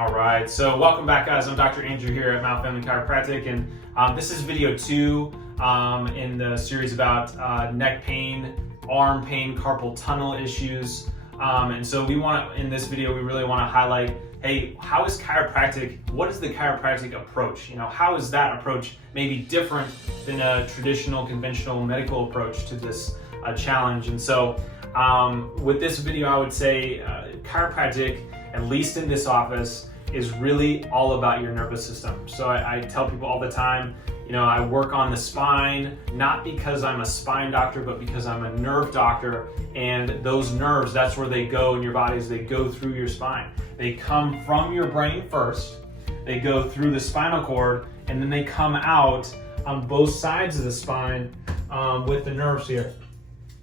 All right, so welcome back, guys. I'm Dr. Andrew here at Mouw Family Chiropractic, and this is video 2 in the series about neck pain, arm pain, carpal tunnel issues. And so in this video, we really want to highlight, hey, how is chiropractic, what is the chiropractic approach? You know, how is that approach maybe different than a traditional, conventional medical approach to this challenge? And so with this video, I would say chiropractic, at least in this office, is really all about your nervous system. So I tell people all the time, you know, I work on the spine, not because I'm a spine doctor, but because I'm a nerve doctor. And those nerves, that's where they go in your bodies. They go through your spine. They come from your brain first, they go through the spinal cord, and then they come out on both sides of the spine with the nerves here.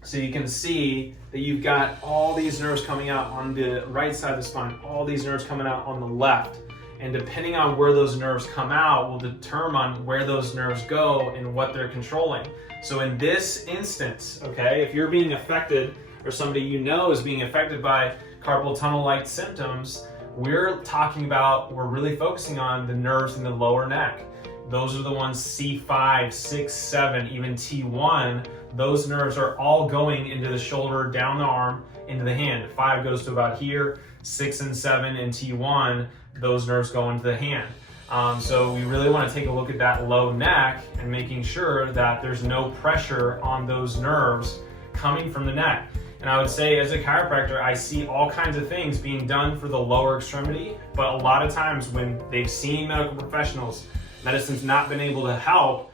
So you can see that you've got all these nerves coming out on the right side of the spine, all these nerves coming out on the left. And depending on where those nerves come out will determine where those nerves go and what they're controlling. So in this instance, okay, if you're being affected or somebody you know is being affected by carpal tunnel-like symptoms, we're really focusing on the nerves in the lower neck. Those are the ones C5, 6, 7, even T1. Those nerves are all going into the shoulder, down the arm, into the hand. 5 goes to about here, 6 and 7 and T1, those nerves go into the hand. So we really want to take a look at that low neck and making sure that there's no pressure on those nerves coming from the neck. And I would say as a chiropractor, I see all kinds of things being done for the lower extremity, but a lot of times when they've seen medical professionals, medicine's not been able to help,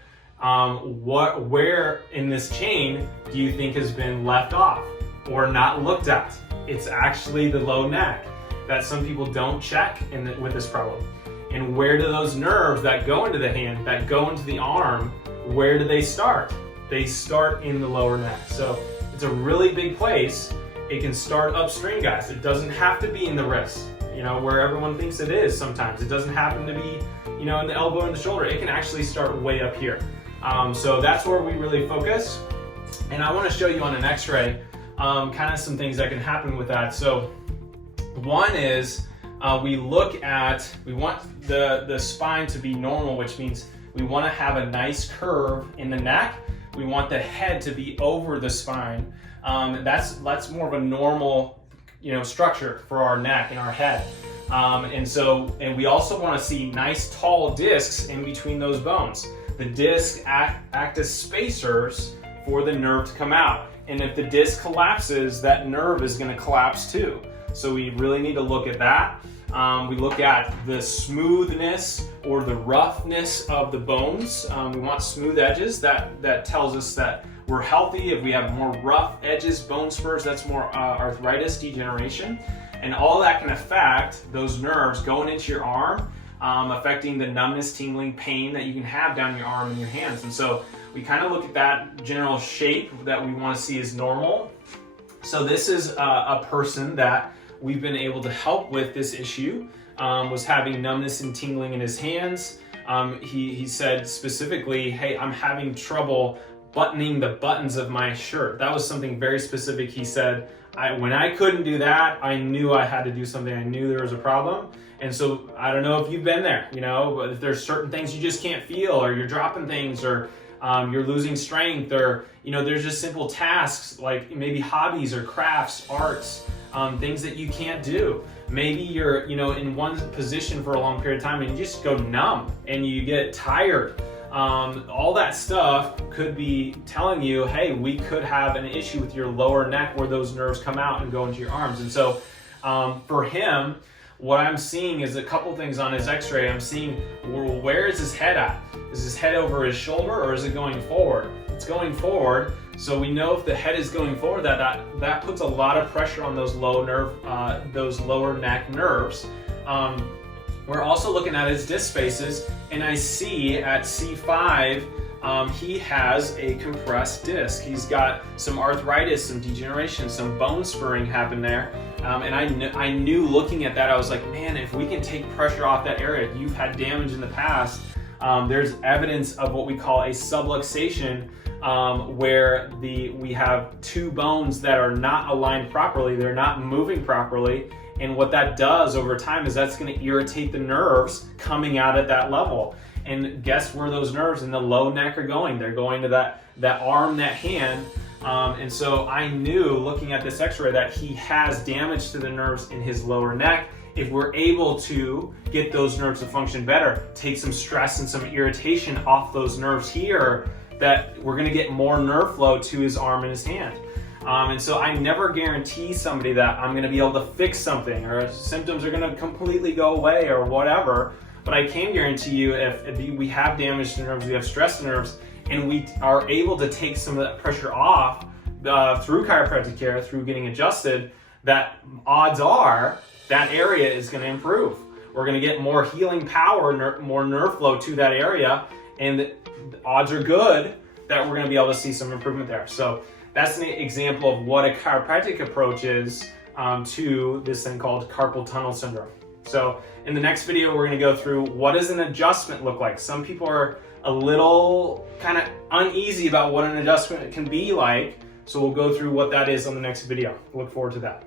where in this chain do you think has been left off or not looked at? It's actually the low neck that some people don't check with this problem. And where do those nerves that go into the hand, that go into the arm, where do they start? They start in the lower neck. So it's a really big place. It can start upstream, guys. It doesn't have to be in the wrist, you know, where everyone thinks it is sometimes. It doesn't happen to be, you know, in the elbow and the shoulder. It can actually start way up here. So that's where we really focus. And I want to show you on an x-ray kind of some things that can happen with that. So one is we want the spine to be normal, which means we want to have a nice curve in the neck. We want the head to be over the spine. That's more of a normal, you know, structure for our neck and our head. And we also want to see nice tall discs in between those bones. The discs act as spacers for the nerve to come out. And if the disc collapses, that nerve is going to collapse too. So we really need to look at that. We look at the smoothness or the roughness of the bones. We want smooth edges. That tells us that we're healthy. If we have more rough edges, bone spurs, that's more arthritis, degeneration. And all that can affect those nerves going into your arm, affecting the numbness, tingling, pain that you can have down your arm and your hands. And so we kind of look at that general shape that we want to see as normal. So this is a person that we've been able to help with this issue, was having numbness and tingling in his hands. He said specifically, hey, I'm having trouble buttoning the buttons of my shirt. That was something very specific. He said, when I couldn't do that, I knew I had to do something. I knew there was a problem. And so I don't know if you've been there, you know, but if there's certain things you just can't feel, or you're dropping things, or you're losing strength, or, you know, there's just simple tasks like maybe hobbies or crafts, arts, things that you can't do. Maybe you're, you know, in one position for a long period of time and you just go numb and you get tired. All that stuff could be telling you, hey, we could have an issue with your lower neck where those nerves come out and go into your arms. And so for him, what I'm seeing is a couple things on his x-ray. I'm seeing, well, where is his head at? Is his head over his shoulder or is it going forward? It's going forward. So we know if the head is going forward, that puts a lot of pressure on those those lower neck nerves. We're also looking at his disc spaces, and I see at C5, he has a compressed disc. He's got some arthritis, some degeneration, some bone spurring happened there. And I knew looking at that, I was like, man, if we can take pressure off that area, you've had damage in the past. There's evidence of what we call a subluxation where we have two bones that are not aligned properly, they're not moving properly, and what that does over time is that's going to irritate the nerves coming out at that level. And guess where those nerves in the low neck are going? They're going to that arm, that hand. And so I knew, looking at this x-ray, that he has damage to the nerves in his lower neck. If we're able to get those nerves to function better, take some stress and some irritation off those nerves here, that we're gonna get more nerve flow to his arm and his hand. And so I never guarantee somebody that I'm gonna be able to fix something or symptoms are gonna completely go away or whatever, but I can guarantee you if we have damaged nerves, we have stressed nerves, and we are able to take some of that pressure off through chiropractic care, through getting adjusted, that odds are that area is going to improve. We're going to get more healing power, more nerve flow to that area, and the odds are good that we're going to be able to see some improvement there. So that's an example of what a chiropractic approach is to this thing called carpal tunnel syndrome. So in the next video, we're going to go through what does an adjustment look like. Some people are a little kind of uneasy about what an adjustment can be like. So we'll go through what that is on the next video. Look forward to that.